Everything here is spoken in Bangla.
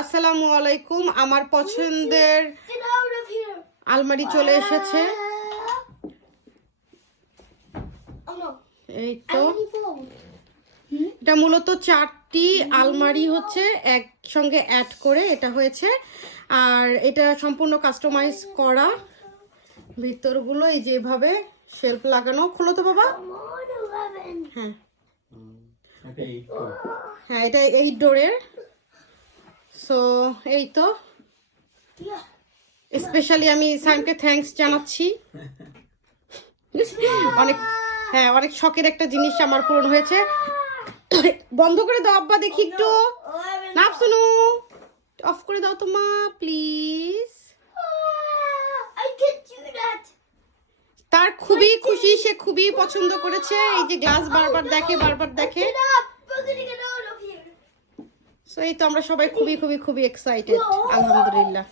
আসসালামু আলাইকুম। আমার পছন্দের আলমারি চলে এসেছে। এই তো এটা মূলত 4টি আলমারি হচ্ছে একসঙ্গে অ্যাড করে এটা হয়েছে, আর এটা সম্পূর্ণ কাস্টমাইজ করা। ভিতরগুলো এই যেভাবে শেলফ লাগানো। খোলো তো বাবা। হ্যাঁ হ্যাঁ, এটা 8 ডোরের। সো এই তো স্পেশালি আমি সাইমকে থ্যাঙ্কস জানাচ্ছি। অনেক শখের একটা জিনিস আমার পূরণ হয়েছে। বন্ধ করে দাও আব্বা, দেখি একটু। না শুনু, অফ করে দাও তো মা প্লিজ। তার খুবই খুশি, সে খুবই পছন্দ করেছে। এই যে গ্লাস বারবার দেখে। সো এই তো আমরা সবাই খুবই এক্সাইটেড, আলহামদুলিল্লাহ।